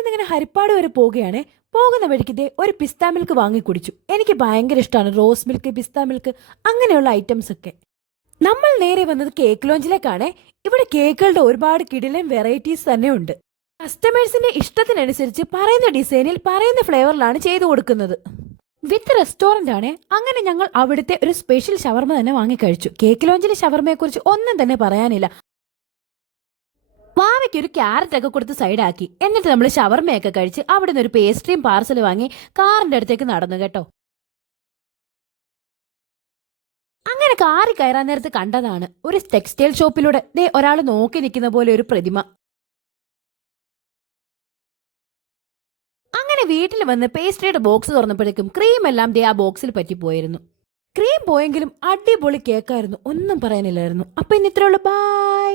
നമ്മളിന്ന് ഇങ്ങനെ ഹരിപ്പാട് വരെ പോവുകയാണ്. പോകുന്ന വഴിക്ക് ദേ ഒരു പിസ്ത മിൽക്ക് വാങ്ങി കുടിച്ചു. എനിക്ക് ഭയങ്കര ഇഷ്ടമാണ് റോസ് മിൽക്ക്, പിസ്ത മിൽക്ക്, അങ്ങനെയുള്ള ഐറ്റംസ് ഒക്കെ. നമ്മൾ നേരെ വന്നത് കേക്ക് ലോഞ്ചിലേക്കാണ്. ഇവിടെ കേക്കുകളുടെ ഒരുപാട് കിടിലൻ വെറൈറ്റീസ് തന്നെ ഉണ്ട്. കസ്റ്റമേഴ്സിന്റെ ഇഷ്ടത്തിനനുസരിച്ച് പറയുന്ന ഡിസൈനിൽ പറയുന്ന ഫ്ലേവറിലാണ് ചെയ്തു കൊടുക്കുന്നത്. വിത്ത് റെസ്റ്റോറന്റ് ആണ്. അങ്ങനെ ഞങ്ങൾ അവിടുത്തെ ഒരു സ്പെഷ്യൽ ഷവർമ തന്നെ വാങ്ങിക്കഴിച്ചു. കേക്ക് ലോഞ്ചിലെ ഷവർമയെ കുറിച്ച് ഒന്നും തന്നെ പറയാനില്ല. വാവയ്ക്ക് ഒരു ക്യാരറ്റ് ഒക്കെ കൊടുത്ത് സൈഡാക്കി. എന്നിട്ട് നമ്മൾ ഷവർമയൊക്കെ കഴിച്ച് അവിടെ നിന്ന് ഒരു പേസ്ട്രിയും പാർസൽ വാങ്ങി കാറിന്റെ അടുത്തേക്ക് നടന്നു കേട്ടോ. അങ്ങനെ കാറി കയറാൻ നേരത്ത് കണ്ടതാണ് ഒരു ടെക്സ്റ്റൈൽ ഷോപ്പിലൂടെ ദേ ഒരാൾ നോക്കി നിൽക്കുന്ന പോലെ ഒരു പ്രതിമ. അങ്ങനെ വീട്ടിൽ വന്ന് പേസ്ട്രിയുടെ ബോക്സ് തുറന്നപ്പോഴേക്കും ക്രീം എല്ലാം ദേ ആ ബോക്സിൽ പറ്റിപ്പോയിരുന്നു. ക്രീം പോയെങ്കിലും അടിപൊളി കേക്കായിരുന്നു, ഒന്നും പറയാനില്ലായിരുന്നു. അപ്പൊ ഇന്ന് ഇത്രയുള്ളൂ. ബൈ.